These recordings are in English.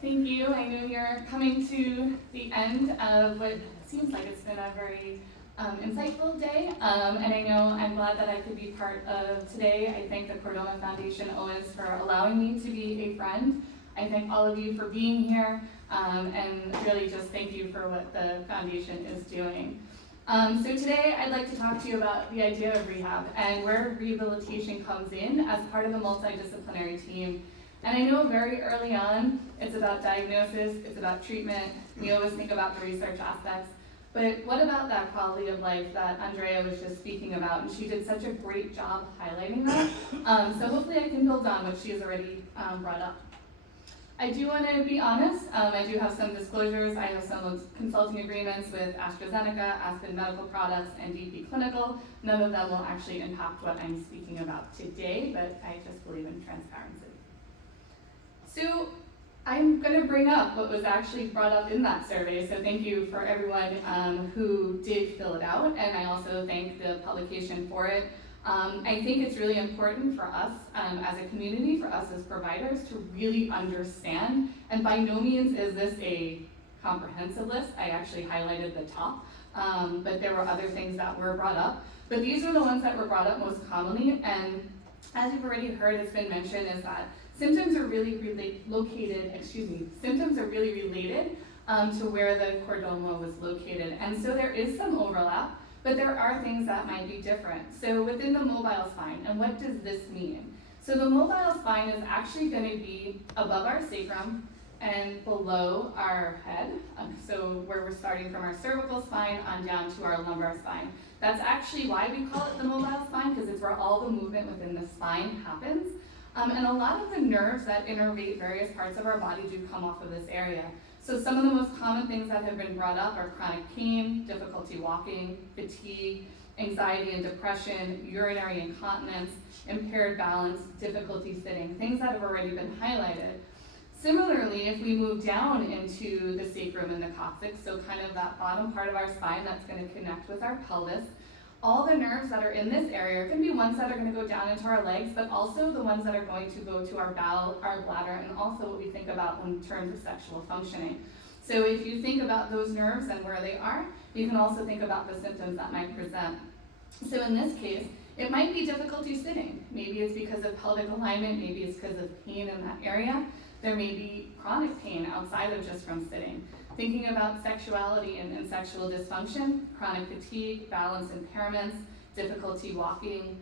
Thank you. I know you're coming to the end of what seems like it's been a very insightful day, and I know I'm glad that I could be part of today. I thank the Chordoma Foundation always for allowing me to be a friend. I thank all of you for being here, and really just thank you for what the foundation is doing. So today I'd like to talk to you about the idea of rehab and where rehabilitation comes in as part of the multidisciplinary team. And I know very early on, it's about diagnosis, it's about treatment. We always think about the research aspects. But what about that quality of life that Andrea was just speaking about? And she did such a great job highlighting that. So hopefully I can build on what she has already brought up. I do want to be honest. I do have some disclosures. I have some consulting agreements with AstraZeneca, Aspen Medical Products, and DP Clinical. None of them will actually impact what I'm speaking about today, but I just believe in transparency. So I'm going to bring up what was actually brought up in that survey, so thank you for everyone who did fill it out, and I also thank the publication for it. I think it's really important for us as a community, for us as providers, to really understand, and by no means is this a comprehensive list. I actually highlighted the top, but there were other things that were brought up. But these are the ones that were brought up most commonly, and as you've already heard, it's been mentioned, is that symptoms are really related to where the chordoma was located. And so there is some overlap, but there are things that might be different. So within the mobile spine, and what does this mean? So the mobile spine is actually going to be above our sacrum and below our head. So where we're starting from our cervical spine on down to our lumbar spine. That's actually why we call it the mobile spine, because it's where all the movement within the spine happens. And a lot of the nerves that innervate various parts of our body do come off of this area. So some of the most common things that have been brought up are chronic pain, difficulty walking, fatigue, anxiety and depression, urinary incontinence, impaired balance, difficulty sitting, things that have already been highlighted. Similarly, if we move down into the sacrum and the coccyx, so kind of that bottom part of our spine that's going to connect with our pelvis, all the nerves that are in this area are going to be ones that are going to go down into our legs, but also the ones that are going to go to our bowel, our bladder, and also what we think about in terms of sexual functioning. So if you think about those nerves and where they are, you can also think about the symptoms that might present. So in this case, it might be difficulty sitting. Maybe it's because of pelvic alignment, maybe it's because of pain in that area. There may be chronic pain outside of just from sitting. Thinking about sexuality and sexual dysfunction, chronic fatigue, balance impairments, difficulty walking,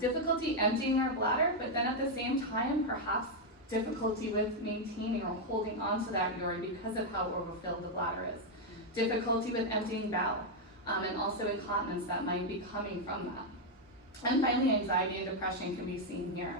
difficulty emptying our bladder, but then at the same time, perhaps difficulty with maintaining or holding onto that urine because of how overfilled the bladder is. Difficulty with emptying bowel, and also incontinence that might be coming from that. And finally, anxiety and depression can be seen here.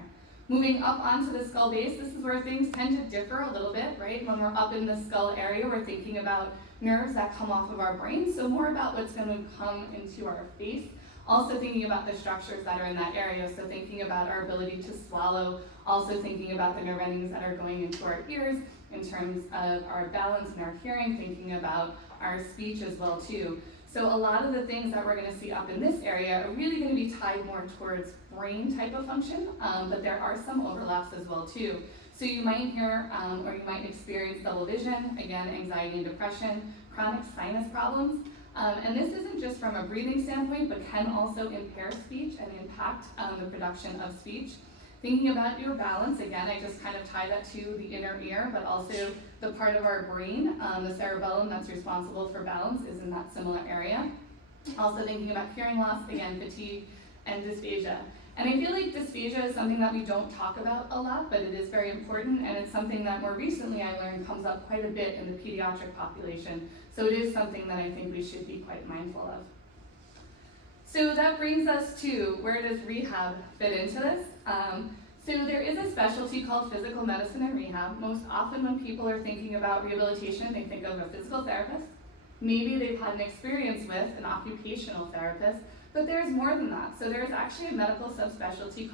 Moving up onto the skull base, this is where things tend to differ a little bit, right? When we're up in the skull area, we're thinking about nerves that come off of our brain, so more about what's going to come into our face. Also thinking about the structures that are in that area, so thinking about our ability to swallow, also thinking about the nerve endings that are going into our ears in terms of our balance and our hearing, thinking about our speech as well too. So a lot of the things that we're going to see up in this area are really going to be tied more towards brain type of function, but there are some overlaps as well too. So you might hear or you might experience double vision, again, anxiety and depression, chronic sinus problems, and this isn't just from a breathing standpoint, but can also impair speech and impact the production of speech. Thinking about your balance, again, I just kind of tie that to the inner ear, but also the part of our brain, the cerebellum that's responsible for balance is in that similar area. Also thinking about hearing loss, again, fatigue and dysphagia. And I feel like dysphagia is something that we don't talk about a lot, but it is very important, and it's something that more recently I learned comes up quite a bit in the pediatric population. So it is something that I think we should be quite mindful of. So that brings us to where does rehab fit into this? So there is a specialty called physical medicine and rehab. Most often when people are thinking about rehabilitation, they think of a physical therapist. Maybe they've had an experience with an occupational therapist, but there's more than that. So there's actually a medical subspecialty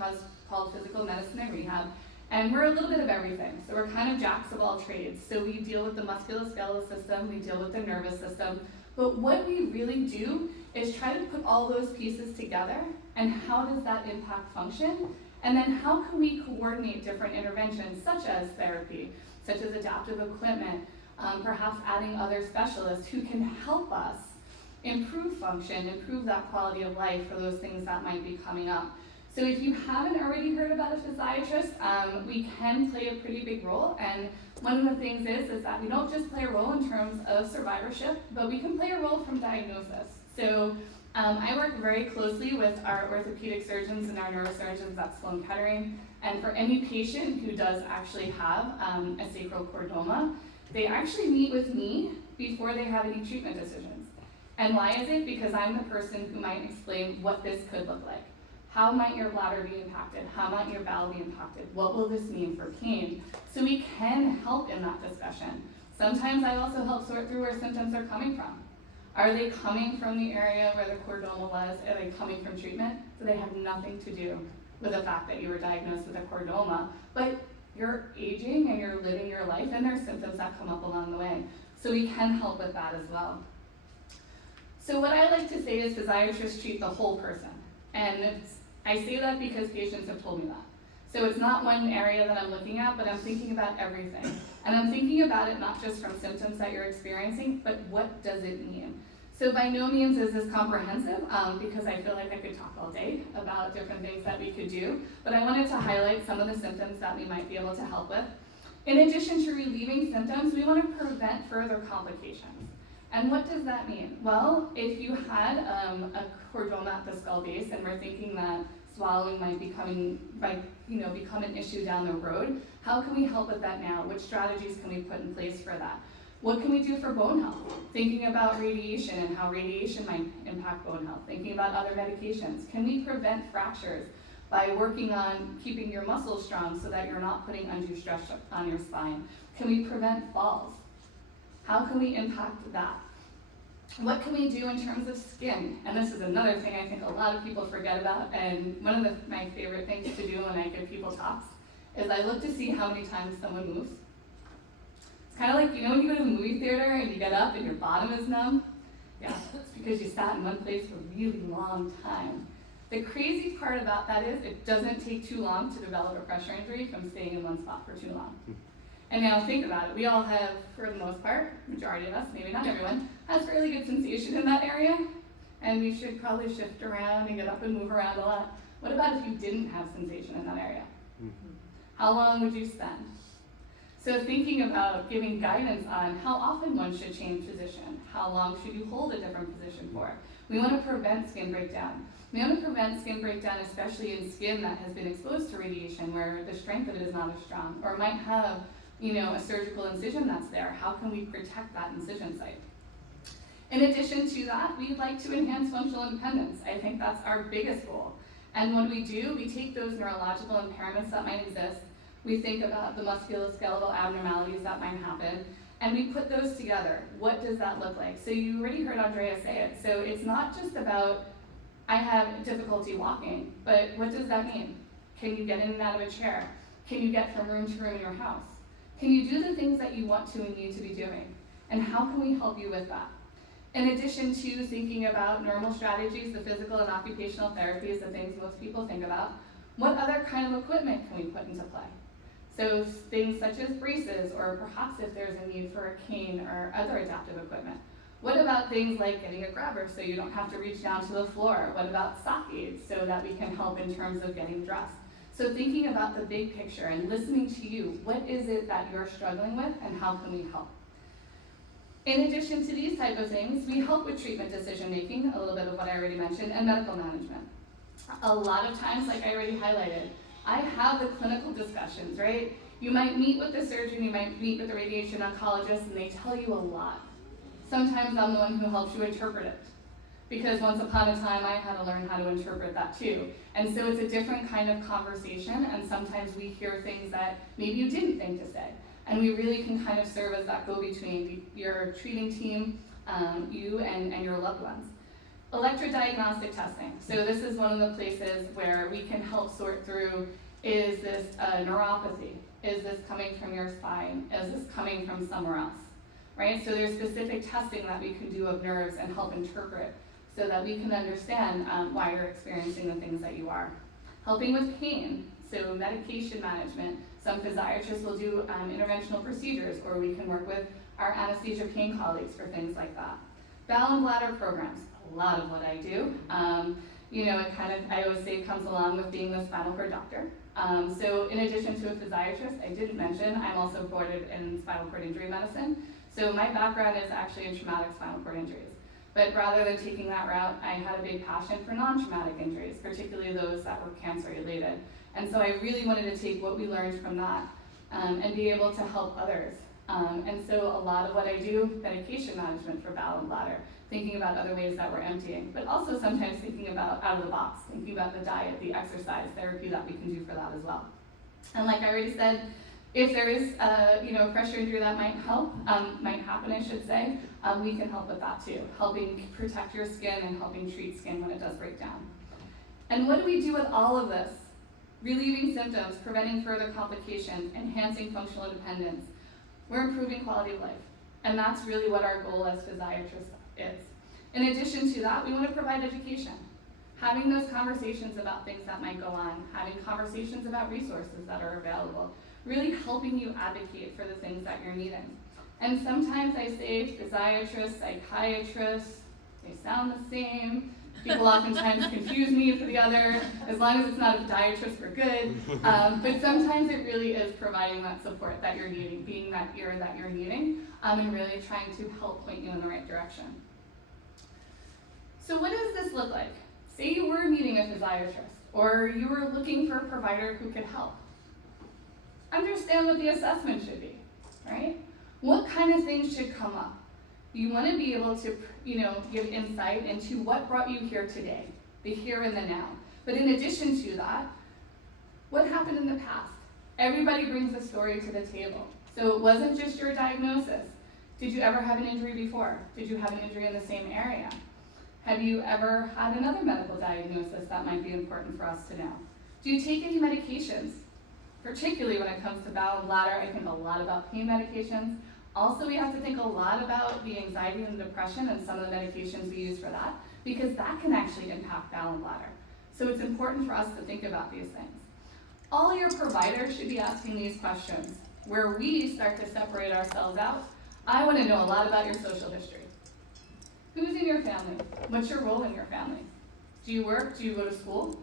called physical medicine and rehab, and we're a little bit of everything. So we're kind of jacks of all trades. So we deal with the musculoskeletal system, we deal with the nervous system, but what we really do is try to put all those pieces together, and how does that impact function? And then how can we coordinate different interventions such as therapy, such as adaptive equipment, perhaps adding other specialists who can help us improve function, improve that quality of life for those things that might be coming up. So if you haven't already heard about a physiatrist, we can play a pretty big role, and one of the things is that we don't just play a role in terms of survivorship, but we can play a role from diagnosis. So I work very closely with our orthopedic surgeons and our neurosurgeons at Sloan Kettering, and for any patient who does actually have a sacral chordoma, they actually meet with me before they have any treatment decisions. And why is it? Because I'm the person who might explain what this could look like. How might your bladder be impacted? How might your bowel be impacted? What will this mean for pain? So we can help in that discussion. Sometimes I also help sort through where symptoms are coming from. Are they coming from the area where the chordoma was? Are they coming from treatment? So they have nothing to do with the fact that you were diagnosed with a chordoma, but you're aging and you're living your life, and there are symptoms that come up along the way. So we can help with that as well. So what I like to say is physiatrists treat the whole person. And I say that because patients have told me that. So it's not one area that I'm looking at, but I'm thinking about everything. And I'm thinking about it not just from symptoms that you're experiencing, but what does it mean? So by no means is this comprehensive, because I feel like I could talk all day about different things that we could do, but I wanted to highlight some of the symptoms that we might be able to help with. In addition to relieving symptoms, we want to prevent further complications. And what does that mean? Well, if you had a chordoma at the skull base, and we're thinking that swallowing might become an issue down the road, how can we help with that now? Which strategies can we put in place for that? What can we do for bone health? Thinking about radiation and how radiation might impact bone health. Thinking about other medications. Can we prevent fractures by working on keeping your muscles strong so that you're not putting undue stress on your spine? Can we prevent falls? How can we impact that? What can we do in terms of skin? And this is another thing I think a lot of people forget about, and one of my favorite things to do when I give people talks is I look to see how many times someone moves. It's kind of like, you know, when you go to the movie theater and you get up and your bottom is numb? Yeah, it's because you sat in one place for a really long time. The crazy part about that is it doesn't take too long to develop a pressure injury from staying in one spot for too long. And now think about it. We all have, for the most part, majority of us, maybe not everyone, has really good sensation in that area. And we should probably shift around and get up and move around a lot. What about if you didn't have sensation in that area? How long would you spend? So thinking about giving guidance on how often one should change position. How long should you hold a different position for? We want to prevent skin breakdown. We want to prevent skin breakdown, especially in skin that has been exposed to radiation, where the strength of it is not as strong, or might have a surgical incision that's there. How can we protect that incision site? In addition to that, we'd like to enhance functional independence. I think that's our biggest goal. And when we do, we take those neurological impairments that might exist, we think about the musculoskeletal abnormalities that might happen, and we put those together. What does that look like? So you already heard Andrea say it. So it's not just about, I have difficulty walking, but what does that mean? Can you get in and out of a chair? Can you get from room to room in your house? Can you do the things that you want to and need to be doing? And how can we help you with that? In addition to thinking about normal strategies, the physical and occupational therapies, the things most people think about, what other kind of equipment can we put into play? So things such as braces, or perhaps if there's a need for a cane or other adaptive equipment. What about things like getting a grabber so you don't have to reach down to the floor? What about sock aids so that we can help in terms of getting dressed? So thinking about the big picture and listening to you, what is it that you're struggling with and how can we help? In addition to these type of things, we help with treatment decision making, a little bit of what I already mentioned, and medical management. A lot of times, like I already highlighted, I have the clinical discussions, right? You might meet with the surgeon, you might meet with the radiation oncologist, and they tell you a lot. Sometimes I'm the one who helps you interpret it, because once upon a time I had to learn how to interpret that too. And so it's a different kind of conversation, and sometimes we hear things that maybe you didn't think to say. And we really can kind of serve as that go-between your treating team, you and your loved ones. Electrodiagnostic testing. So this is one of the places where we can help sort through, is this neuropathy? Is this coming from your spine? Is this coming from somewhere else? Right? So there's specific testing that we can do of nerves and help interpret so that we can understand why you're experiencing the things that you are. Helping with pain, so medication management, Some physiatrists will do interventional procedures, or we can work with our anesthesia pain colleagues for things like that. Bowel and bladder programs, a lot of what I do. I always say it comes along with being the spinal cord doctor. So in addition to a physiatrist, I didn't mention, I'm also boarded in spinal cord injury medicine. So my background is actually in traumatic spinal cord injuries. But rather than taking that route, I had a big passion for non-traumatic injuries, particularly those that were cancer related. And so I really wanted to take what we learned from that and be able to help others. And so a lot of what I do, medication management for bowel and bladder, thinking about other ways that we're emptying, but also sometimes thinking about out of the box, thinking about the diet, the exercise, therapy that we can do for that as well. And like I already said, if there is a pressure injury that might happen, I should say, we can help with that too, helping protect your skin and helping treat skin when it does break down. And what do we do with all of this? Relieving symptoms, preventing further complications, enhancing functional independence. We're improving quality of life. And that's really what our goal as physiatrists is. In addition to that, we want to provide education. Having those conversations about things that might go on, having conversations about resources that are available, really helping you advocate for the things that you're needing. And sometimes I say physiatrists, psychiatrists, they sound the same. People oftentimes confuse me for the other. As long as it's not a podiatrist, we're good. But sometimes it really is providing that support that you're needing, being that ear that you're needing, and really trying to help point you in the right direction. So what does this look like? Say you were meeting a physiatrist, or you were looking for a provider who could help. Understand what the assessment should be, right? What kind of things should come up? You want to be able to, give insight into what brought you here today, the here and the now. But in addition to that, what happened in the past? Everybody brings a story to the table. So it wasn't just your diagnosis. Did you ever have an injury before? Did you have an injury in the same area? Have you ever had another medical diagnosis that might be important for us to know? Do you take any medications? Particularly when it comes to bowel and bladder, I think a lot about pain medications. Also, we have to think a lot about the anxiety and depression and some of the medications we use for that, because that can actually impact bowel and bladder. So it's important for us to think about these things. All your providers should be asking these questions. Where we start to separate ourselves out, I want to know a lot about your social history. Who's in your family? What's your role in your family? Do you work? Do you go to school?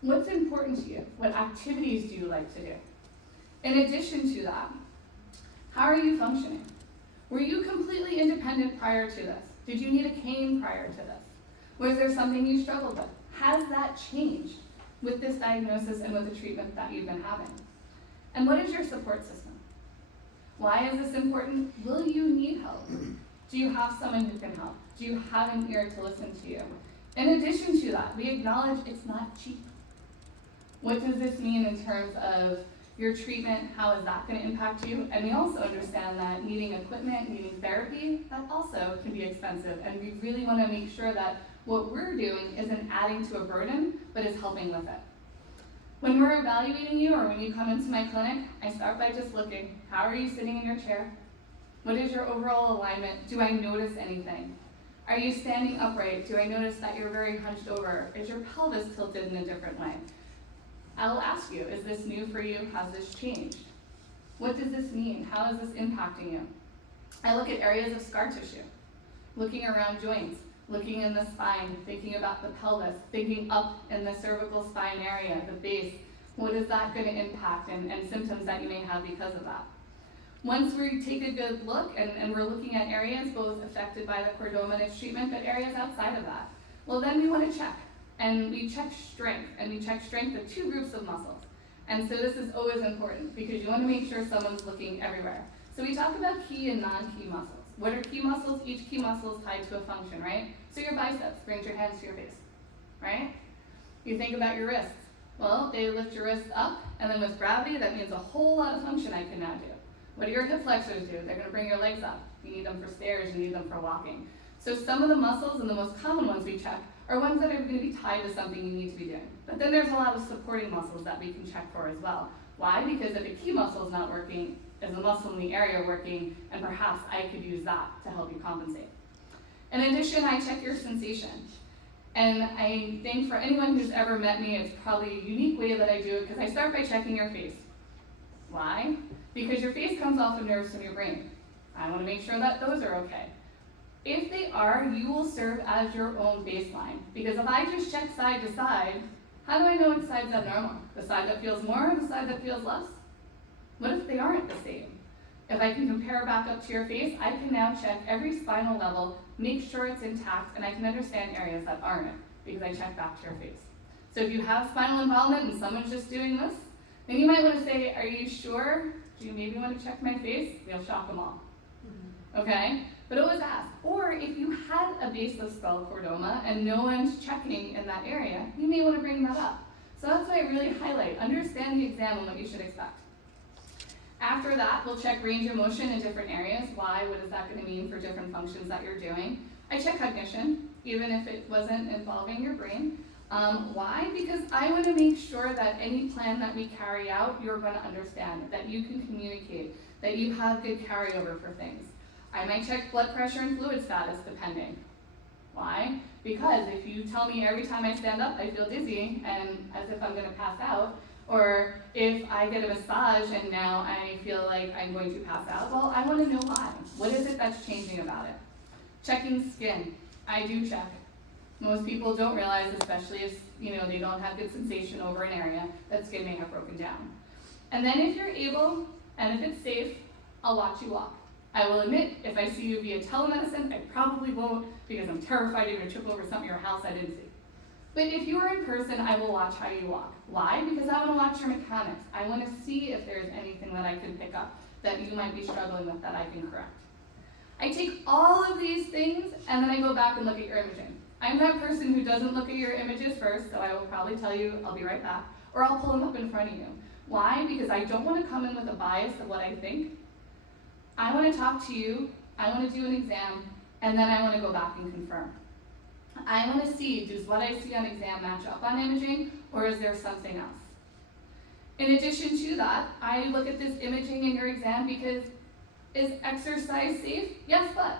What's important to you? What activities do you like to do? In addition to that, how are you functioning? Were you completely independent prior to this? Did you need a cane prior to this? Was there something you struggled with? Has that changed with this diagnosis and with the treatment that you've been having? And what is your support system? Why is this important? Will you need help? Do you have someone who can help? Do you have an ear to listen to you? In addition to that, we acknowledge it's not cheap. What does this mean in terms of your treatment? How is that going to impact you? And we also understand that needing equipment, needing therapy, that also can be expensive. And we really want to make sure that what we're doing isn't adding to a burden, but is helping with it. When we're evaluating you, or when you come into my clinic, I start by just looking. How are you sitting in your chair? What is your overall alignment? Do I notice anything? Are you standing upright? Do I notice that you're very hunched over? Is your pelvis tilted in a different way? I'll ask you, is this new for you? Has this changed? What does this mean? How is this impacting you? I look at areas of scar tissue, looking around joints, looking in the spine, thinking about the pelvis, thinking up in the cervical spine area, the base. What is that going to impact and symptoms that you may have because of that? Once we take a good look and we're looking at areas both affected by the chordoma and its treatment, but areas outside of that, well then we want to check. And we check strength, and we check strength of two groups of muscles. And so this is always important because you want to make sure someone's looking everywhere. So we talk about key and non-key muscles. What are key muscles? Each key muscle is tied to a function, right? So your biceps brings your hands to your face, right? You think about your wrists. Well, they lift your wrists up, and then with gravity, that means a whole lot of function I can now do. What do your hip flexors do? They're going to bring your legs up. You need them for stairs, you need them for walking. So some of the muscles, and the most common ones we check, are ones that are going to be tied to something you need to be doing. But then there's a lot of supporting muscles that we can check for as well. Why? Because if a key muscle is not working, is a muscle in the area working, and perhaps I could use that to help you compensate. In addition, I check your sensation. And I think for anyone who's ever met me, it's probably a unique way that I do it, because I start by checking your face. Why? Because your face comes off of nerves from your brain. I want to make sure that those are okay. If they are, you will serve as your own baseline. Because if I just check side to side, how do I know which side's abnormal? The side that feels more or the side that feels less? What if they aren't the same? If I can compare back up to your face, I can now check every spinal level, make sure it's intact, and I can understand areas that aren't, because I check back to your face. So if you have spinal involvement and someone's just doing this, then you might want to say, are you sure? Do you maybe want to check my face? We'll shock them all. Okay? But always ask. Or if you had a baseless skull chordoma and no one's checking in that area, you may want to bring that up. So that's why I really highlight, understand the exam and what you should expect. After that, we'll check range of motion in different areas. Why? What is that going to mean for different functions that you're doing? I check cognition, even if it wasn't involving your brain. Why? Because I want to make sure that any plan that we carry out, you're going to understand, that you can communicate, that you have good carryover for things. I might check blood pressure and fluid status depending. Why? Because if you tell me every time I stand up I feel dizzy and as if I'm going to pass out, or if I get a massage and now I feel like I'm going to pass out, well, I want to know why. What is it that's changing about it? Checking skin. I do check. Most people don't realize, especially if they don't have good sensation over an area, that skin may have broken down. And then if you're able, and if it's safe, I'll watch you walk. I will admit, if I see you via telemedicine, I probably won't because I'm terrified you're going to trip over something in your house I didn't see. But if you are in person, I will watch how you walk. Why? Because I want to watch your mechanics. I want to see if there's anything that I can pick up that you might be struggling with that I can correct. I take all of these things and then I go back and look at your imaging. I'm that person who doesn't look at your images first, so I will probably tell you I'll be right back, or I'll pull them up in front of you. Why? Because I don't want to come in with a bias of what I think. I want to talk to you, I want to do an exam, and then I want to go back and confirm. I want to see, does what I see on exam match up on imaging, or is there something else? In addition to that, I look at this imaging in your exam because is exercise safe? Yes, but,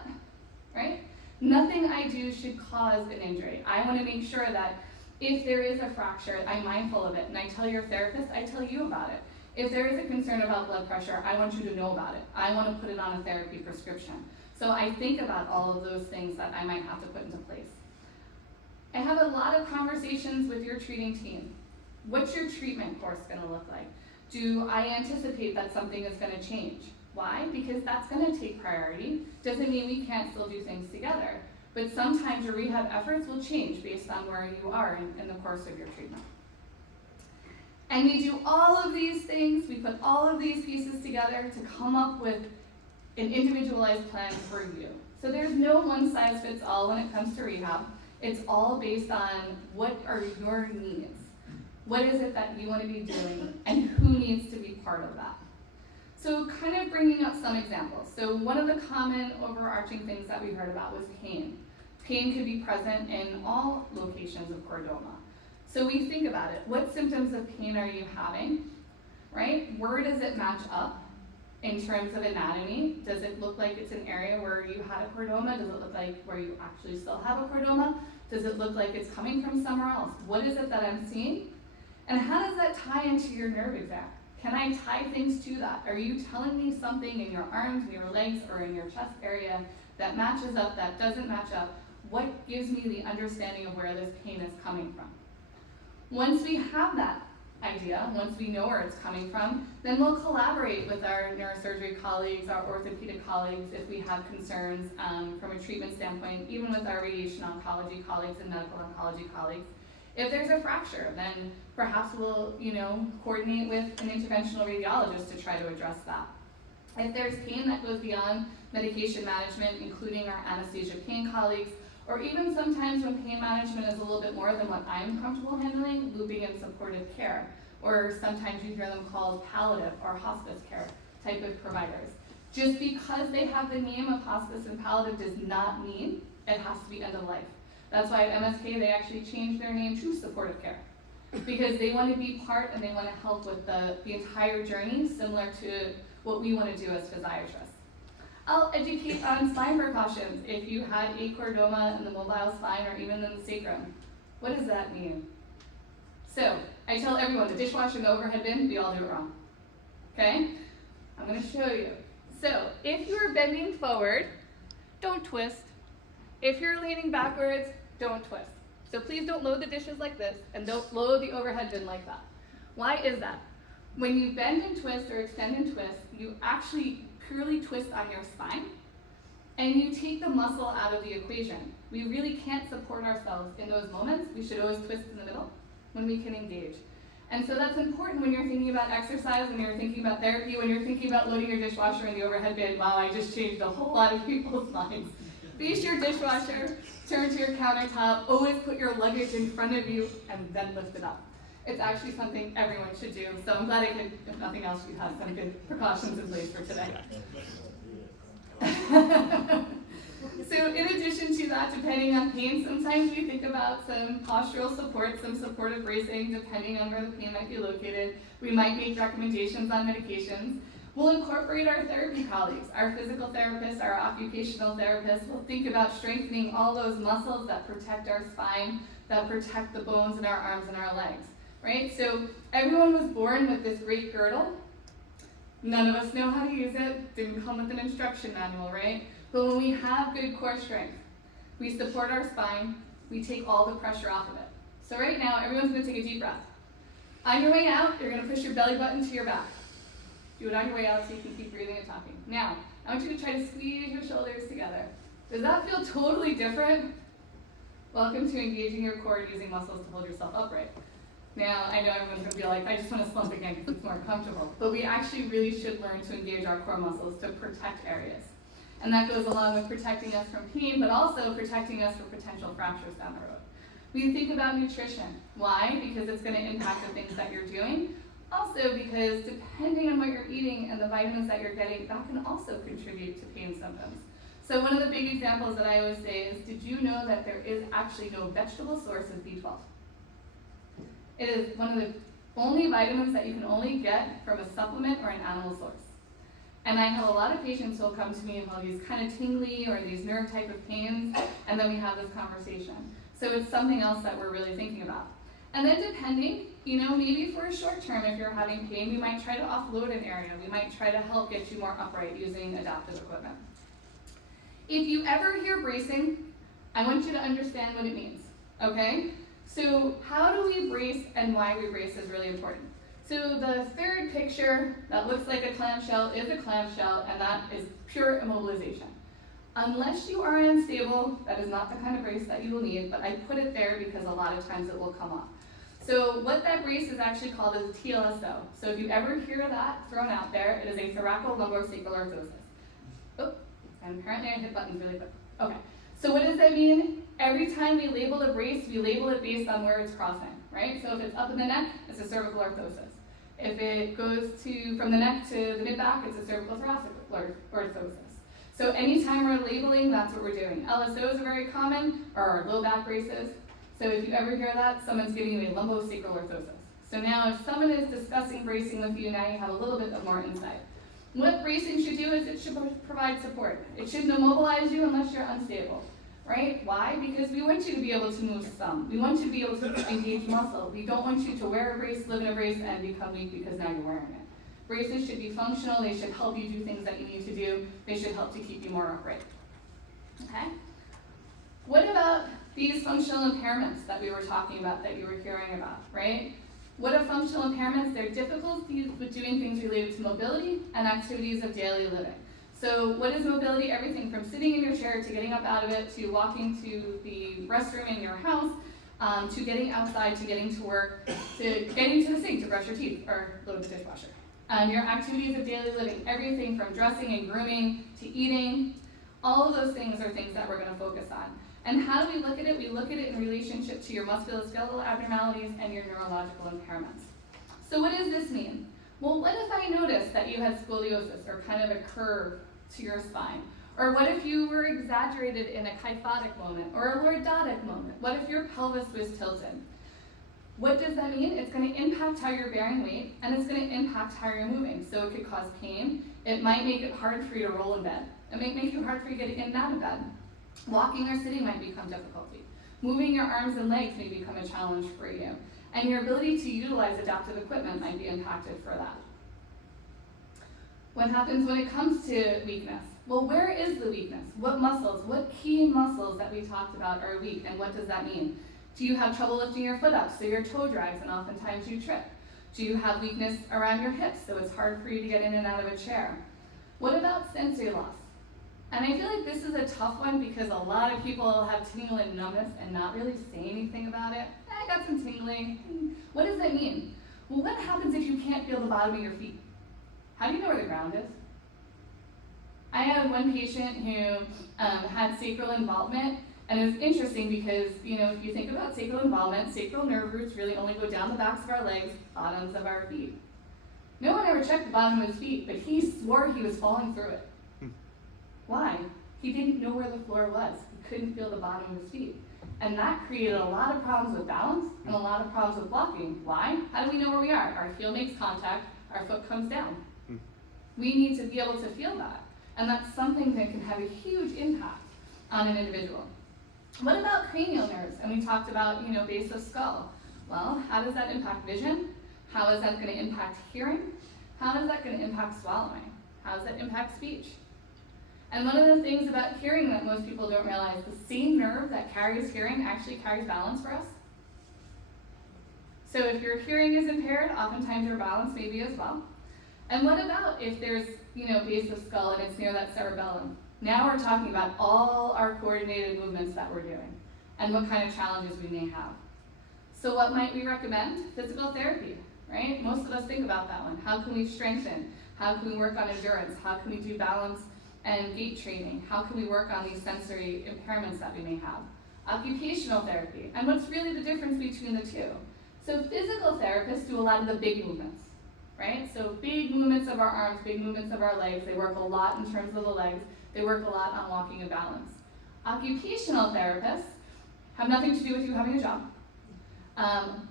right? Nothing I do should cause an injury. I want to make sure that if there is a fracture, I'm mindful of it, and I tell your therapist, I tell you about it. If there is a concern about blood pressure, I want you to know about it. I want to put it on a therapy prescription. So I think about all of those things that I might have to put into place. I have a lot of conversations with your treating team. What's your treatment course going to look like? Do I anticipate that something is going to change? Why? Because that's going to take priority. Doesn't mean we can't still do things together. But sometimes your rehab efforts will change based on where you are in the course of your treatment. And we do all of these things, we put all of these pieces together to come up with an individualized plan for you. So there's no one size fits all when it comes to rehab. It's all based on what are your needs. What is it that you want to be doing and who needs to be part of that? So kind of bringing up some examples. So one of the common overarching things that we heard about was pain. Pain could be present in all locations of chordoma. So we think about it. What symptoms of pain are you having, right? Where does it match up in terms of anatomy? Does it look like it's an area where you had a chordoma? Does it look like where you actually still have a chordoma? Does it look like it's coming from somewhere else? What is it that I'm seeing? And how does that tie into your nerve exam? Can I tie things to that? Are you telling me something in your arms, in your legs, or in your chest area that matches up, that doesn't match up? What gives me the understanding of where this pain is coming from? Once we have that idea, once we know where it's coming from, then we'll collaborate with our neurosurgery colleagues, our orthopedic colleagues, if we have concerns from a treatment standpoint, even with our radiation oncology colleagues and medical oncology colleagues. If there's a fracture, then perhaps we'll, coordinate with an interventional radiologist to try to address that. If there's pain that goes beyond medication management, including our anesthesia pain colleagues, or even sometimes when pain management is a little bit more than what I'm comfortable handling, looping in supportive care, or sometimes you hear them called palliative or hospice care type of providers. Just because they have the name of hospice and palliative does not mean it has to be end of life. That's why at MSK they actually changed their name to supportive care, because they want to be part and they want to help with the entire journey, similar to what we want to do as physiatrists. I'll educate on spine precautions. If you had a chordoma in the mobile spine or even in the sacrum, what does that mean? So I tell everyone, the dishwasher and the overhead bin, we all do it wrong. okay? I'm gonna show you. So if you're bending forward, don't twist. If you're leaning backwards, don't twist. So please don't load the dishes like this, and don't load the overhead bin like that. Why is that? When you bend and twist or extend and twist, you actually purely twist on your spine, and you take the muscle out of the equation. We really can't support ourselves in those moments. We should always twist in the middle when we can engage. And so that's important when you're thinking about exercise, when you're thinking about therapy, when you're thinking about loading your dishwasher in the overhead bin. Wow, I just changed a whole lot of people's minds. Face your dishwasher, turn to your countertop, always put your luggage in front of you, and then lift it up. It's actually something everyone should do. So I'm glad I could, if nothing else, you have some good precautions in place for today. So in addition to that, depending on pain, sometimes we think about some postural support, some supportive bracing, depending on where the pain might be located. We might make recommendations on medications. We'll incorporate our therapy colleagues, our physical therapists, our occupational therapists. We'll think about strengthening all those muscles that protect our spine, that protect the bones in our arms and our legs, right? So everyone was born with this great girdle. None of us know how to use it. Didn't come with an instruction manual, right? But when we have good core strength, we support our spine, we take all the pressure off of it. So right now, everyone's gonna take a deep breath. On your way out, you're gonna push your belly button to your back. Do it on your way out so you can keep breathing and talking. Now, I want you to try to squeeze your shoulders together. Does that feel totally different? Welcome to engaging your core and using muscles to hold yourself upright. Now, I know everyone's gonna be like, I just wanna slump again because it's more comfortable. But we actually really should learn to engage our core muscles to protect areas. And that goes along with protecting us from pain, but also protecting us from potential fractures down the road. We think about nutrition. Why? Because it's gonna impact the things that you're doing. Also because depending on what you're eating and the vitamins that you're getting, that can also contribute to pain symptoms. So one of the big examples that I always say is, did you know that there is actually no vegetable source of B12? It is one of the only vitamins that you can only get from a supplement or an animal source. And I have a lot of patients who will come to me and have these kind of tingly or these nerve type of pains, and then we have this conversation. So it's something else that we're really thinking about. And then depending, maybe for a short term, if you're having pain, we might try to offload an area. We might try to help get you more upright using adaptive equipment. If you ever hear bracing, I want you to understand what it means, okay? So how do we brace and why we brace is really important. So the third picture that looks like a clamshell is a clamshell, and that is pure immobilization. Unless you are unstable, that is not the kind of brace that you will need, but I put it there because a lot of times it will come off. So what that brace is actually called is a TLSO. So if you ever hear that thrown out there, it is a thoracolumbar-sacral orthosis. Oh, and apparently I hit buttons really quick. Okay, so what does that mean? Every time we label a brace, we label it based on where it's crossing, right? So if it's up in the neck, it's a cervical orthosis. If it goes from the neck to the mid-back, it's a cervical thoracic orthosis. So anytime we're labeling, that's what we're doing. LSOs are very common, or our low back braces. So if you ever hear that, someone's giving you a lumbosacral orthosis. So now if someone is discussing bracing with you, now you have a little bit of more insight. What bracing should do is it should provide support. It shouldn't immobilize you unless you're unstable, right? Why? Because we want you to be able to move some. We want you to be able to engage muscle. We don't want you to wear a brace, live in a brace, and become weak because now you're wearing it. Braces should be functional. They should help you do things that you need to do. They should help to keep you more upright. Okay? What about these functional impairments that we were talking about, that you were hearing about, right? What are functional impairments? They're difficulties with doing things related to mobility and activities of daily living. So what is mobility? Everything from sitting in your chair to getting up out of it, to walking to the restroom in your house, to getting outside, to getting to work, to getting to the sink to brush your teeth or load the dishwasher. Your activities of daily living, everything from dressing and grooming to eating, all of those things are things that we're going to focus on. And how do we look at it? We look at it in relationship to your musculoskeletal abnormalities and your neurological impairments. So what does this mean? Well, what if I noticed that you had scoliosis, or kind of a curve to your spine? Or what if you were exaggerated in a kyphotic moment or a lordotic moment? What if your pelvis was tilted? What does that mean? It's going to impact how you're bearing weight, and it's going to impact how you're moving. So it could cause pain. It might make it hard for you to roll in bed. It might make it hard for you to get in and out of bed. Walking or sitting might become difficulty. Moving your arms and legs may become a challenge for you. And your ability to utilize adaptive equipment might be impacted for that. What happens when it comes to weakness? Well, where is the weakness? What muscles, what key muscles that we talked about are weak, and what does that mean? Do you have trouble lifting your foot up so your toe drags and oftentimes you trip? Do you have weakness around your hips so it's hard for you to get in and out of a chair? What about sensory loss? And I feel like this is a tough one because a lot of people have tingle and numbness and not really say anything about it. I got some tingling. What does that mean? Well, what happens if you can't feel the bottom of your feet? How do you know where the ground is? I had one patient who had sacral involvement, and it was interesting because, if you think about sacral involvement, sacral nerve roots really only go down the backs of our legs, bottoms of our feet. No one ever checked the bottom of his feet, but he swore he was falling through it. Why? He didn't know where the floor was. He couldn't feel the bottom of his feet. And that created a lot of problems with balance and a lot of problems with walking. Why? How do we know where we are? Our heel makes contact, our foot comes down. We need to be able to feel that. And that's something that can have a huge impact on an individual. What about cranial nerves? And we talked about, base of skull. Well, how does that impact vision? How is that going to impact hearing? How is that going to impact swallowing? How does that impact speech? And one of the things about hearing that most people don't realize, the same nerve that carries hearing actually carries balance for us. So if your hearing is impaired, oftentimes your balance may be as well. And what about if there's, base of skull and it's near that cerebellum? Now we're talking about all our coordinated movements that we're doing and what kind of challenges we may have. So what might we recommend? Physical therapy, right? Most of us think about that one. How can we strengthen? How can we work on endurance? How can we do balance and gait training? How can we work on these sensory impairments that we may have? Occupational therapy. And what's really the difference between the two? So physical therapists do a lot of the big movements, right? So big movements of our arms, big movements of our legs. They work a lot in terms of the legs. They work a lot on walking and balance. Occupational therapists have nothing to do with you having a job,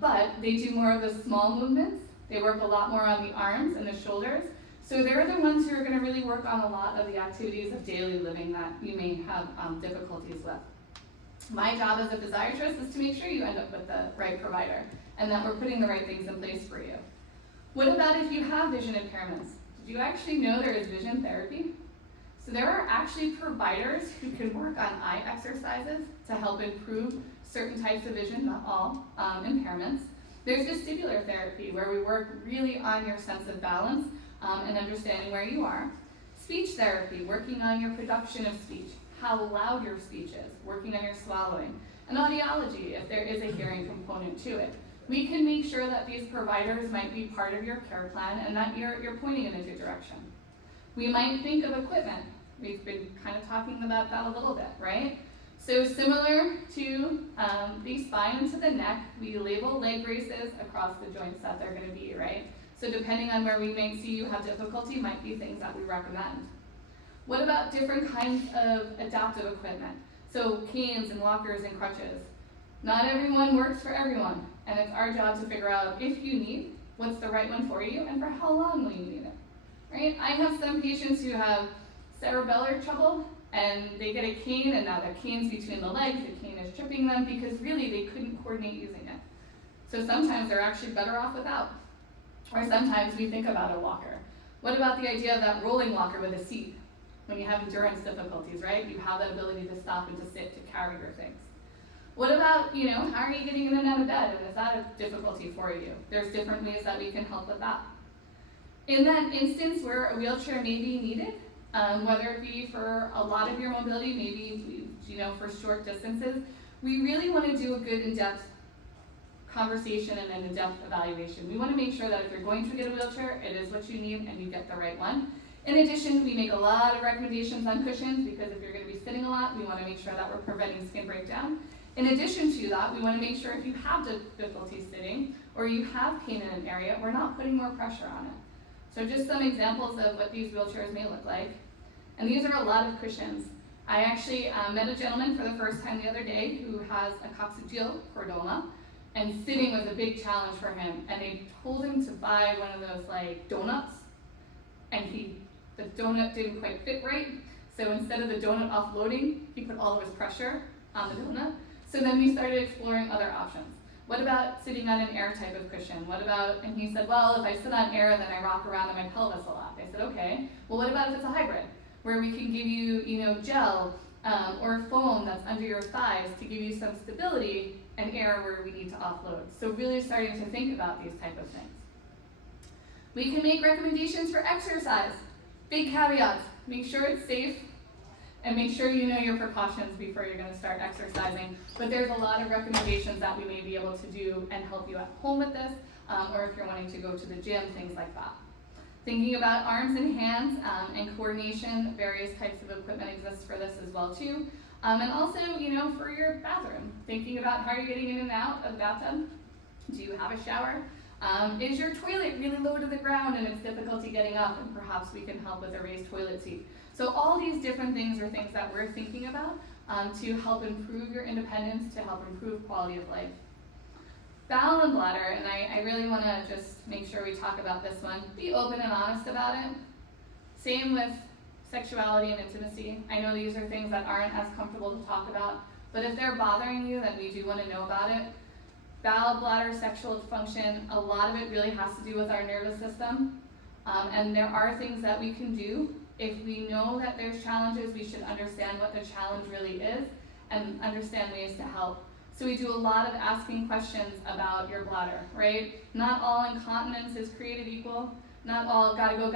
but they do more of the small movements. They work a lot more on the arms and the shoulders. So they're the ones who are going to really work on a lot of the activities of daily living that you may have difficulties with. My job as a physiatrist is to make sure you end up with the right provider and that we're putting the right things in place for you. What about if you have vision impairments? Did you actually know there is vision therapy? So there are actually providers who can work on eye exercises to help improve certain types of vision, not all impairments. There's vestibular therapy where we work really on your sense of balance and understanding where you are. Speech therapy, working on your production of speech, how loud your speech is, working on your swallowing. And audiology, if there is a hearing component to it. We can make sure that these providers might be part of your care plan and that you're pointing in a good direction. We might think of equipment. We've been kind of talking about that a little bit, right? So similar to the spine and to the neck, we label leg braces across the joints that they're going to be, right? So depending on where we may see you have difficulty, might be things that we recommend. What about different kinds of adaptive equipment? So canes and walkers and crutches. Not everyone works for everyone, and it's our job to figure out if you need what's the right one for you and for how long will you need it, right? I have some patients who have cerebellar trouble and they get a cane and now the cane's between the legs, the cane is tripping them because really they couldn't coordinate using it. So sometimes they're actually better off without. Or sometimes we think about a walker. What about the idea of that rolling walker with a seat? When you have endurance difficulties, right? You have that ability to stop and to sit, to carry your things. What about, how are you getting in and out of bed? And is that a difficulty for you? There's different ways that we can help with that. In that instance where a wheelchair may be needed, whether it be for a lot of your mobility, maybe, for short distances, we really want to do a good in-depth conversation and an in-depth evaluation. We want to make sure that if you're going to get a wheelchair, it is what you need and you get the right one. In addition, we make a lot of recommendations on cushions because if you're going to be sitting a lot, we want to make sure that we're preventing skin breakdown. In addition to that, we want to make sure if you have difficulty sitting or you have pain in an area, we're not putting more pressure on it. So just some examples of what these wheelchairs may look like. And these are a lot of cushions. I actually met a gentleman for the first time the other day who has a coccygeal chordoma, and sitting was a big challenge for him. And they told him to buy one of those donuts, and the donut didn't quite fit right. So instead of the donut offloading, he put all of his pressure on the donut. So then we started exploring other options. What about sitting on an air type of cushion? What about, and he said, well, if I sit on air, then I rock around in my pelvis a lot. I said, okay, well, what about if it's a hybrid, where we can give you, gel or foam that's under your thighs to give you some stability and air where we need to offload. So really starting to think about these type of things. We can make recommendations for exercise. Big caveats, make sure it's safe and make sure you know your precautions before you're going to start exercising. But there's a lot of recommendations that we may be able to do and help you at home with this, or if you're wanting to go to the gym, things like that. Thinking about arms and hands and coordination, various types of equipment exist for this as well too. And also, for your bathroom, thinking about how you're getting in and out of the bathtub. Do you have a shower? Is your toilet really low to the ground and it's difficulty getting up, and perhaps we can help with a raised toilet seat. So all these different things are things that we're thinking about to help improve your independence, to help improve quality of life. Bowel and bladder, and I really want to just make sure we talk about this one. Be open and honest about it. Same with sexuality and intimacy. I know these are things that aren't as comfortable to talk about, but if they're bothering you, then we do want to know about it. Bowel, bladder, sexual dysfunction, a lot of it really has to do with our nervous system. And there are things that we can do. If we know that there's challenges, we should understand what the challenge really is and understand ways to help. So we do a lot of asking questions about your bladder, right? Not all incontinence is created equal. Not all gotta go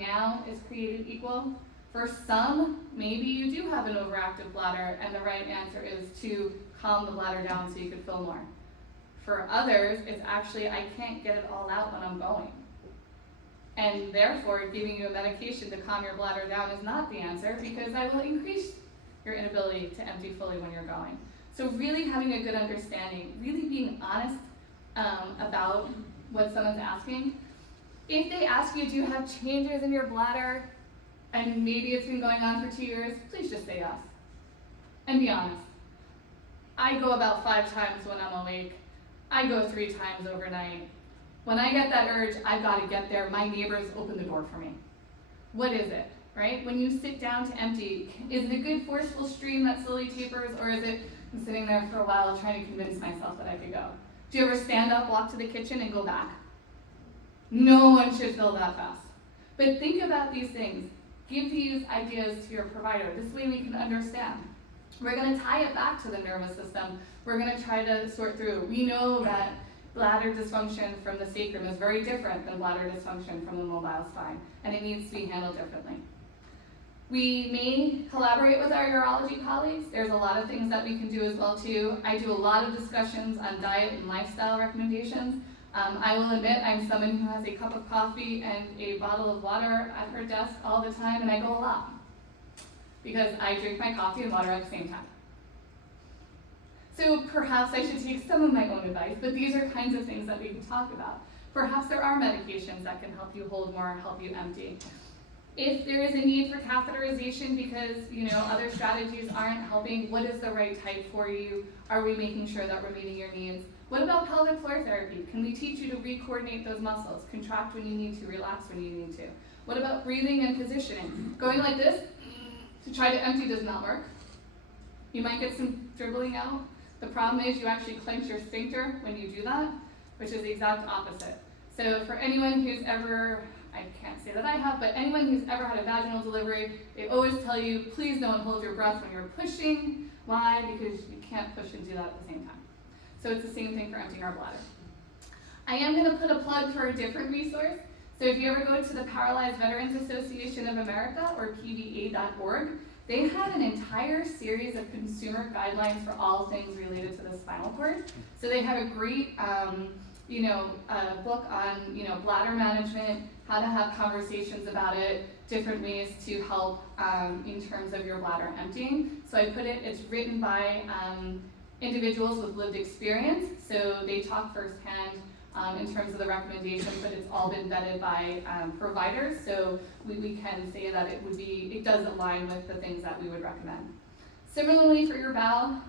now is created equal. For some, maybe you do have an overactive bladder and the right answer is to calm the bladder down so you can fill more. For others, it's actually, I can't get it all out when I'm going. And therefore, giving you a medication to calm your bladder down is not the answer, because I will increase your inability to empty fully when you're going. So really having a good understanding, really being honest about what someone's asking. If they ask you, do you have changes in your bladder, and maybe it's been going on for 2 years, please just say yes. And be honest. I go about 5 times when I'm awake. I go 3 times overnight. When I get that urge, I've got to get there. My neighbors open the door for me. What is it, right? When you sit down to empty, is it a good forceful stream that slowly tapers, or is it I'm sitting there for a while trying to convince myself that I could go? Do you ever stand up, walk to the kitchen, and go back? No one should fill that fast. But think about these things. Give these ideas to your provider. This way we can understand. We're going to tie it back to the nervous system. We're going to try to sort through. We know that bladder dysfunction from the sacrum is very different than bladder dysfunction from the mobile spine, and it needs to be handled differently. We may collaborate with our urology colleagues. There's a lot of things that we can do as well too. I do a lot of discussions on diet and lifestyle recommendations. I will admit I'm someone who has a cup of coffee and a bottle of water at her desk all the time, and I go a lot because I drink my coffee and water at the same time. So perhaps I should take some of my own advice, but these are kinds of things that we can talk about. Perhaps there are medications that can help you hold more, help you empty. If there is a need for catheterization because other strategies aren't helping, what is the right type for you? Are we making sure that we're meeting your needs? What about pelvic floor therapy? Can we teach you to re-coordinate those muscles? Contract when you need to, relax when you need to. What about breathing and positioning? Going like this to try to empty does not work. You might get some dribbling out. The problem is you actually clench your sphincter when you do that, which is the exact opposite. So for anyone who's ever, I can't say that I have, but anyone who's ever had a vaginal delivery, they always tell you, please don't hold your breath when you're pushing. Why? Because you can't push and do that at the same time. So it's the same thing for emptying our bladder. I am going to put a plug for a different resource. So if you ever go to the Paralyzed Veterans Association of America, or PVA.org, they had an entire series of consumer guidelines for all things related to the spinal cord. So they have a great, book on, bladder management, how to have conversations about it, different ways to help in terms of your bladder emptying. So I put it, it's written by individuals with lived experience. So they talk firsthand in terms of the recommendations, but it's all been vetted by providers. So we can say that it does align with the things that we would recommend. Similarly for your bowel,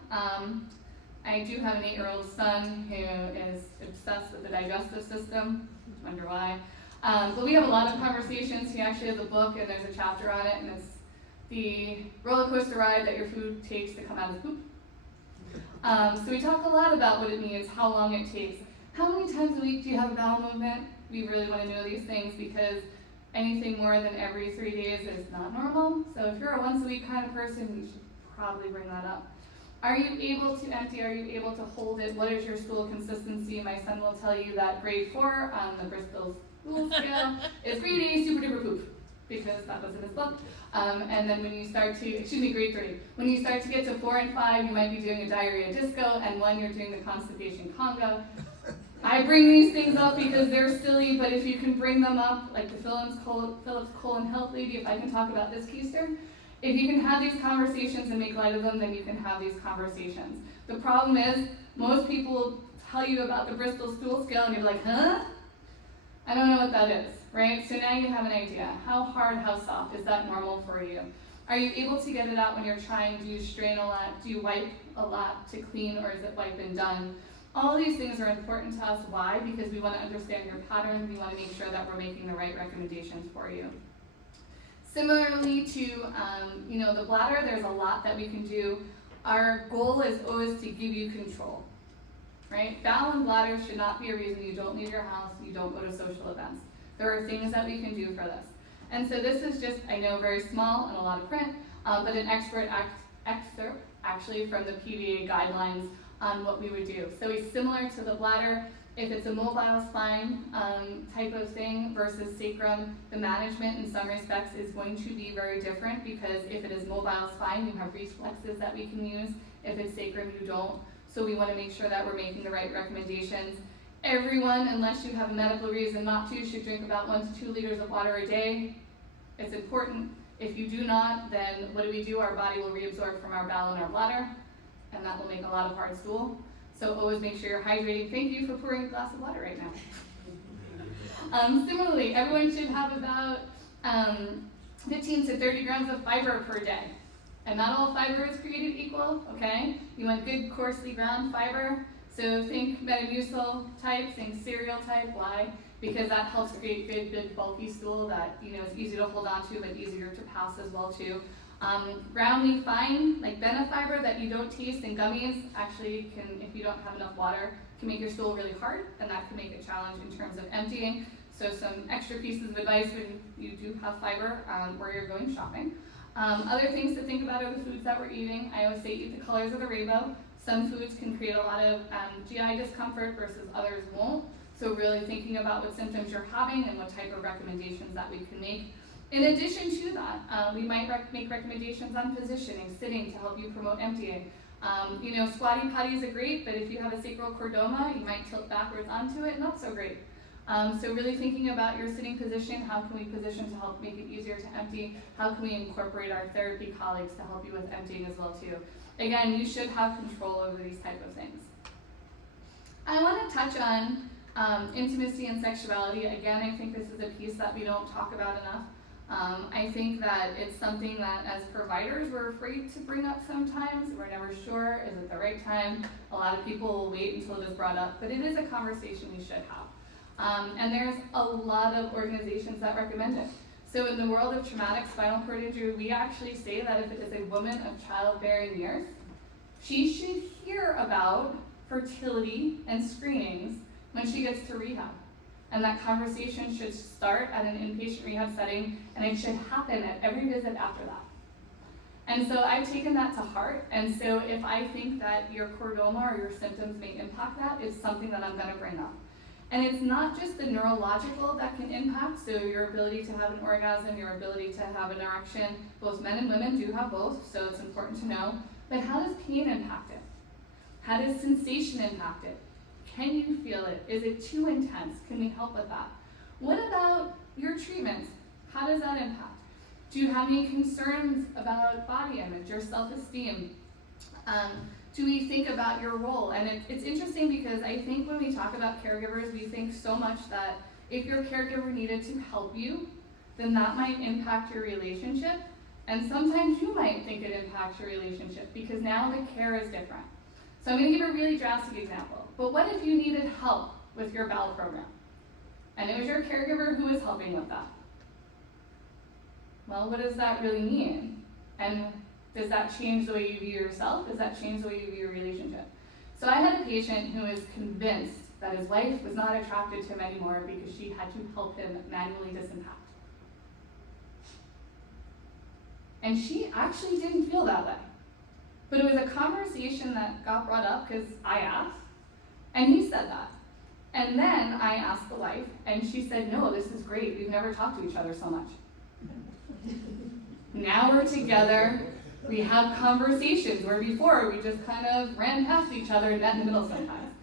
I do have an 8-year-old son who is obsessed with the digestive system. I wonder why. But we have a lot of conversations. He actually has a book and there's a chapter on it, and it's the roller coaster ride that your food takes to come out of poop. So we talk a lot about what it means, how long it takes. How many times a week do you have a bowel movement? We really want to know these things because anything more than every 3 days is not normal. So if you're a once a week kind of person, you should probably bring that up. Are you able to empty? Are you able to hold it? What is your stool consistency? My son will tell you that grade 4 on the Bristol stool scale is grade A, super duper poop, because that was in his book. And then when you start to, grade 3. When you start to get to 4 and 5, you might be doing a diarrhea disco, and 1, you're doing the constipation conga. I bring these things up because they're silly, but if you can bring them up, like the Phillips colon health lady, if I can talk about this keister, if you can have these conversations and make light of them, then you can have these conversations. The problem is, most people will tell you about the Bristol stool scale and you're like, huh? I don't know what that is, right? So now you have an idea. How hard, how soft? Is that normal for you? Are you able to get it out when you're trying? Do you strain a lot? Do you wipe a lot to clean, or is it wipe and done? All these things are important to us. Why? Because we want to understand your pattern. We want to make sure that we're making the right recommendations for you. Similarly to the bladder, there's a lot that we can do. Our goal is always to give you control, right? Bowel and bladder should not be a reason you don't leave your house, you don't go to social events. There are things that we can do for this. And so this is just, I know, very small and a lot of print, but an excerpt actually from the PVA guidelines on what we would do. So it's similar to the bladder. If it's a mobile spine type of thing versus sacrum, the management in some respects is going to be very different, because if it is mobile spine, you have reflexes that we can use. If it's sacrum, you don't. So we want to make sure that we're making the right recommendations. Everyone, unless you have a medical reason not to, should drink about 1 to 2 liters of water a day. It's important. If you do not, then what do? Our body will reabsorb from our bowel and our bladder, and that will make a lot of hard stool. So always make sure you're hydrating. Thank you for pouring a glass of water right now. Similarly, everyone should have about 15 to 30 grams of fiber per day. And not all fiber is created equal, okay? You want good, coarsely ground fiber. So think Metamucil type, think cereal type. Why? Because that helps create good, big, bulky stool that is easy to hold on to, but easier to pass as well too. Roundly fine, like benefiber that you don't taste in gummies, actually can, if you don't have enough water, can make your stool really hard, and that can make a challenge in terms of emptying. So some extra pieces of advice when you do have fiber where you're going shopping. Other things to think about are the foods that we're eating. I always say eat the colors of the rainbow. Some foods can create a lot of GI discomfort versus others won't. So really thinking about what symptoms you're having and what type of recommendations that we can make. In addition to that, we might make recommendations on positioning, sitting to help you promote emptying. Squatty potties are great, but if you have a sacral chordoma, you might tilt backwards onto it, not so great. So really thinking about your sitting position, how can we position to help make it easier to empty? How can we incorporate our therapy colleagues to help you with emptying as well too? Again, you should have control over these type of things. I want to touch on intimacy and sexuality. Again, I think this is a piece that we don't talk about enough. I think that it's something that as providers we're afraid to bring up sometimes. We're never sure, is it the right time? A lot of people will wait until it is brought up, but it is a conversation we should have. And there's a lot of organizations that recommend it. So in the world of traumatic spinal cord injury, we actually say that if it is a woman of childbearing years, she should hear about fertility and screenings when she gets to rehab. And that conversation should start at an inpatient rehab setting, and it should happen at every visit after that. And so I've taken that to heart, and so if I think that your chordoma or your symptoms may impact that, it's something that I'm gonna bring up. And it's not just the neurological that can impact, so your ability to have an orgasm, your ability to have an erection, both men and women do have both, so it's important to know. But how does pain impact it? How does sensation impact it? Can you feel it? Is it too intense? Can we help with that? What about your treatments? How does that impact? Do you have any concerns about body image or self-esteem? Do we think about your role? And it's interesting because I think when we talk about caregivers, we think so much that if your caregiver needed to help you, then that might impact your relationship. And sometimes you might think it impacts your relationship because now the care is different. So I'm going to give a really drastic example. But what if you needed help with your bowel program? And it was your caregiver who was helping with that? Well, what does that really mean? And Does that change the way you view yourself? Does that change the way you view your relationship? So I had a patient who was convinced that his wife was not attracted to him anymore because she had to help him manually disimpact. And she actually didn't feel that way. But it was a conversation that got brought up because I asked, and he said that. And then I asked the wife, and she said, no, this is great. We've never talked to each other so much. Now we're together. We have conversations where before we just kind of ran past each other and met in the middle sometimes.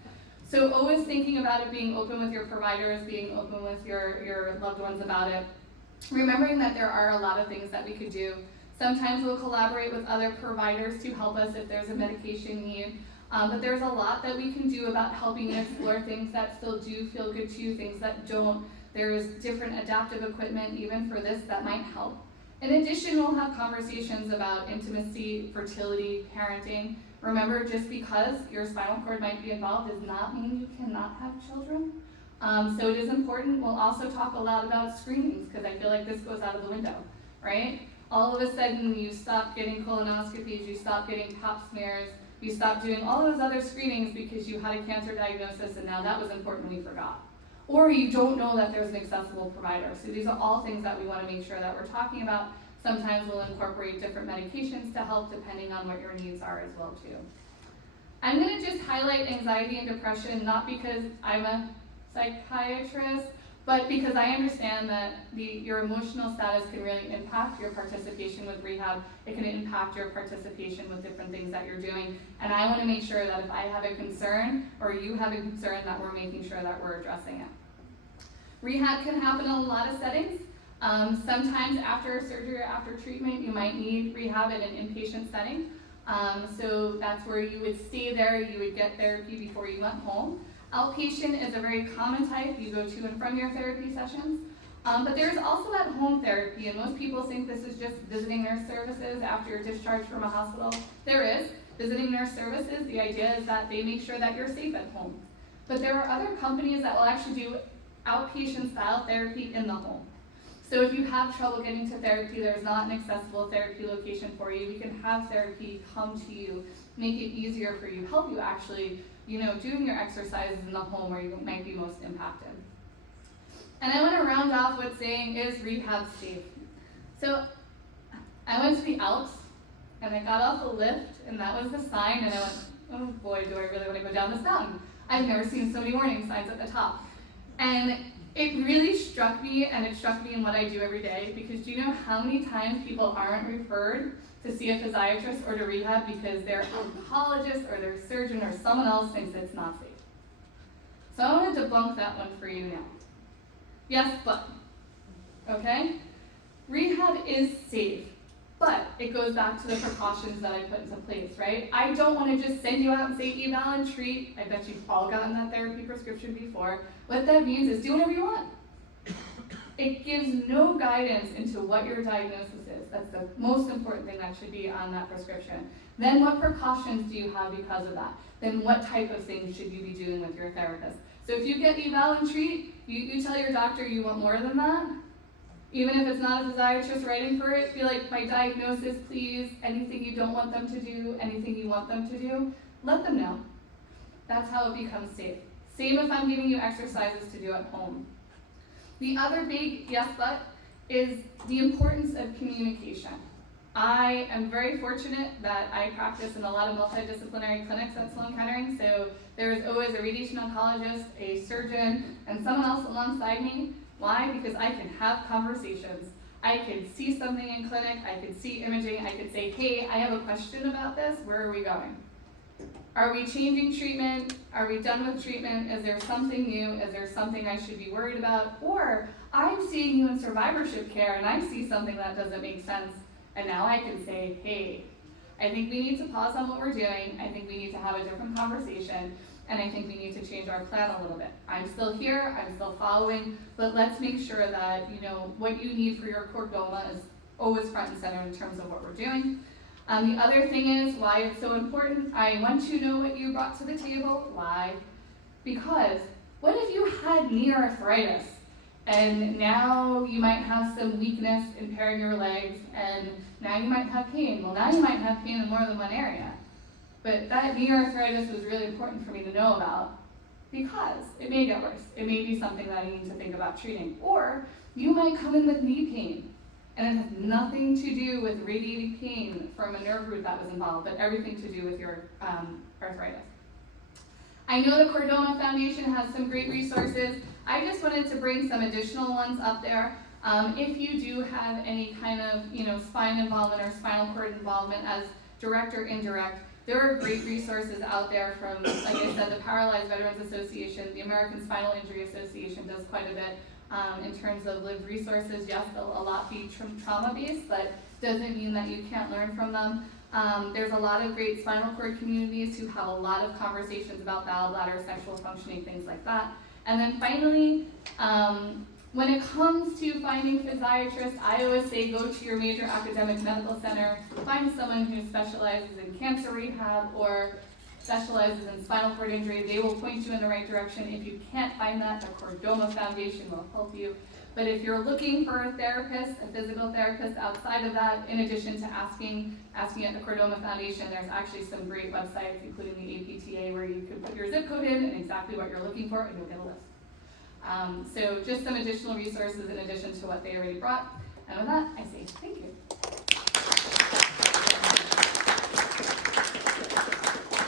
So always thinking about it, being open with your providers, being open with your loved ones about it. Remembering that there are a lot of things that we could do. Sometimes we'll collaborate with other providers to help us if there's a medication need. But there's a lot that we can do about helping you explore things that still do feel good to you, things that don't. There's different adaptive equipment even for this that might help. In addition, we'll have conversations about intimacy, fertility, parenting. Remember, just because your spinal cord might be involved does not mean you cannot have children. So it is important. We'll also talk a lot about screenings because I feel like this goes out of the window, right? All of a sudden, you stop getting colonoscopies, you stop getting pap smears, you stop doing all those other screenings because you had a cancer diagnosis and now that was important and we forgot. Or you don't know that there's an accessible provider. So these are all things that we want to make sure that we're talking about. Sometimes we'll incorporate different medications to help depending on what your needs are as well too. I'm going to just highlight anxiety and depression, not because I'm a psychiatrist, but because I understand that your emotional status can really impact your participation with rehab. It can impact your participation with different things that you're doing. And I want to make sure that if I have a concern or you have a concern that we're making sure that we're addressing it. Rehab can happen in a lot of settings. Sometimes after surgery or after treatment, you might need rehab in an inpatient setting. So that's where you would stay there, you would get therapy before you went home. Outpatient is a very common type. You go to and from your therapy sessions. But there's also at-home therapy, and most people think this is just visiting nurse services after you're discharged from a hospital. There is visiting nurse services. The idea is that they make sure that you're safe at home. But there are other companies that will actually do outpatient-style therapy in the home. So if you have trouble getting to therapy, there's not an accessible therapy location for you. We can have therapy come to you, make it easier for you, help you actually doing your exercises in the home where you might be most impacted. And I want to round off with saying, is rehab safe? So I went to the Alps, and I got off a lift, and that was the sign, and I went, oh boy, do I really want to go down this mountain. I've never seen so many warning signs at the top. And it really struck me, and it struck me in what I do every day, because do you know how many times people aren't referred to see a physiatrist or to rehab because their oncologist or their surgeon or someone else thinks it's not safe? So I want to debunk that one for you now. Yes, but, okay? Rehab is safe, but it goes back to the precautions that I put into place, right? I don't want to just send you out and say eval and treat. I bet you've all gotten that therapy prescription before. What that means is do whatever you want. It gives no guidance into what your diagnosis is. That's the most important thing that should be on that prescription. Then what precautions do you have because of that? Then what type of things should you be doing with your therapist? So if you get eval and treat, you tell your doctor you want more than that. Even if it's not a physiatrist writing for it, be like, my diagnosis, please, anything you don't want them to do, anything you want them to do, let them know. That's how it becomes safe. Same if I'm giving you exercises to do at home. The other big yes but is the importance of communication. I am very fortunate that I practice in a lot of multidisciplinary clinics at Sloan Kettering, so there is always a radiation oncologist, a surgeon, and someone else alongside me. Why? Because I can have conversations. I can see something in clinic, I can see imaging, I could say, hey, I have a question about this, where are we going? Are we changing treatment? Are we done with treatment? Is there something new? Is there something I should be worried about? Or I'm seeing you in survivorship care and I see something that doesn't make sense, and now I can say, hey, I think we need to pause on what we're doing. I think we need to have a different conversation. And I think we need to change our plan a little bit. I'm still here, I'm still following, but let's make sure that what you need for your Chordoma is always front and center in terms of what we're doing. The other thing is why it's so important. I want to know what you brought to the table. Why? Because what if you had knee arthritis and now you might have some weakness impairing your legs and Now you might have pain. Well, now you might have pain in more than one area. But that knee arthritis was really important for me to know about because it may get worse. It may be something that I need to think about treating. Or you might come in with knee pain, and it has nothing to do with radiating pain from a nerve root that was involved, but everything to do with your arthritis. I know the Chordoma Foundation has some great resources. I just wanted to bring some additional ones up there. If you do have any kind of spine involvement or spinal cord involvement as direct or indirect, there are great resources out there from, like I said, the Paralyzed Veterans Association, the American Spinal Injury Association does quite a bit in terms of lived resources. Yes, they'll a lot be trauma-based, but doesn't mean that you can't learn from them. There's a lot of great spinal cord communities who have a lot of conversations about bowel, bladder, sexual functioning, things like that. And then finally, when it comes to finding physiatrists, I always say go to your major academic medical center, find someone who specializes in cancer rehab or specializes in spinal cord injury. They will point you in the right direction. If you can't find that, the Chordoma Foundation will help you. But if you're looking for a therapist, a physical therapist outside of that, in addition to asking at the Chordoma Foundation, there's actually some great websites, including the APTA, where you can put your zip code in and exactly what you're looking for, and you'll get a list. So just some additional resources in addition to what they already brought. And with that, I say thank you.